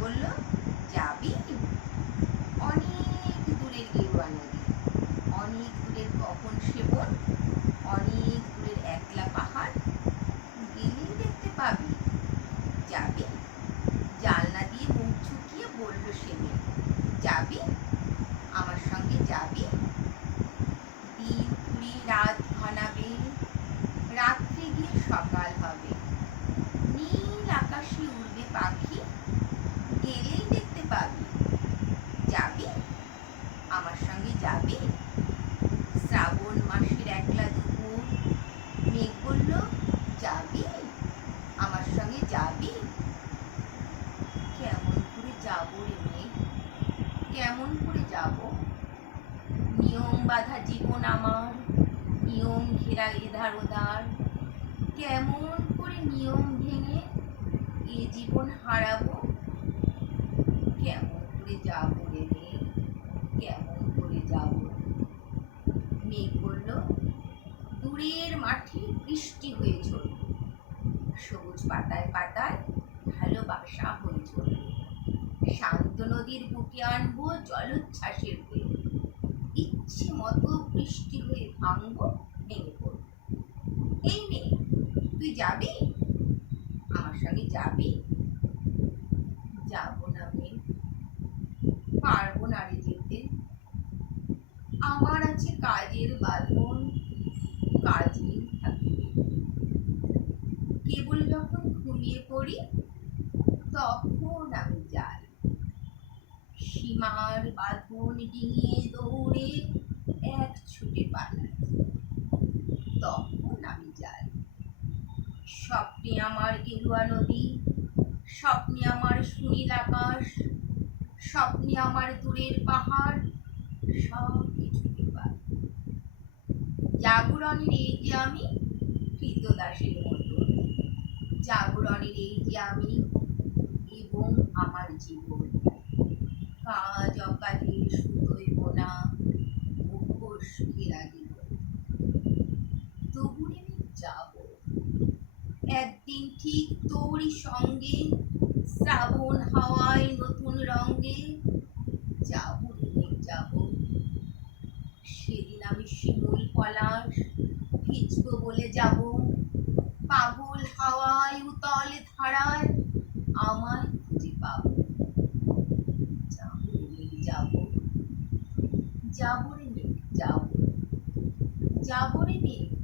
বলল, যাবি অনেক দূরের গেরুয়া নদী। অনেক দূরের কখন সেবন অনেক দূরের একলা পাহাড়? গেলেই দেখতে পাবি। যাবি? জানলা দিয়ে মুখ ঝুঁকিয়ে বলল সে মেয়ে, যাবি? আমার সঙ্গে যাবি? দিন, রাত ঘনাবে রাত্রে গিয়ে সকাল হবে নীল আকাশে উড়বে পাখি গেলেই দেখতে পাবি যাবি আমার সঙ্গে যাবি শ্রাবণ মাসের একলা দুপুর মেঘ বলল যাবি আমার সঙ্গে যাবি কেমন করে যাব রে মেঘ কেমন করে যাব। নিয়ম বাঁধা জীবন আমার, নিয়ম ঘেরা এধার ওধার কেমন করে নিয়ম ভেঙে এ জীবন হারাবো? কেমন করে যাব রে কেমন করে যাব? মেঘ বলল, দূরের মাঠে বৃষ্টি হয়ে চলল সবুজ পাতায় পাতায় ভালোবাসা হয়ে শান্ত নদীর বুকে আনব, জলোচ্ছ্বাসের বেগ ইচ্ছে মতো বৃষ্টি হয়ে ভাঙবো ভেঙে পড়ব এই নে, তুই যাবি? আমার সঙ্গে যাবি? যাব না মেয়ে পারব না রে যেতে। আমার আছে কাজের বাঁধন, কাজেই থাকবে। কেবল যখন ঘুমিয়ে পড়ি, তখন আমি সীমার বাঁধন ডিঙিয়ে দৌড়ে এক ছুটে পালাই তখন আমি যাই। স্বপ্নে আমার গেরুয়া নদী, স্বপ্নে আমার সুনীল আকাশ, স্বপ্নে আমার দূরের পাহাড়, সব কিছুকে পাই। জাগরণের এই যে আমি কৃতদাসের মতো। জাগরণের এই যে আমি এবং আমার জীবন। কাজ অকাজে শুধুই বোনা মুখোশ ঘেরা জীবন তবুরে আমি যাব। একদিন ঠিক তোরই সঙ্গে, শ্রাবণ হাওয়ায় নতুন রঙে যাব যাব। সেদিন আমি শিমুল পলাশ ভিজবো বলে যাব। পাগল হাওয়ায়, উতল ধারায় আমায় খুঁজে পাবো যাব রে যাব যাব যাব মেঘ যাব যাব রে মেঘ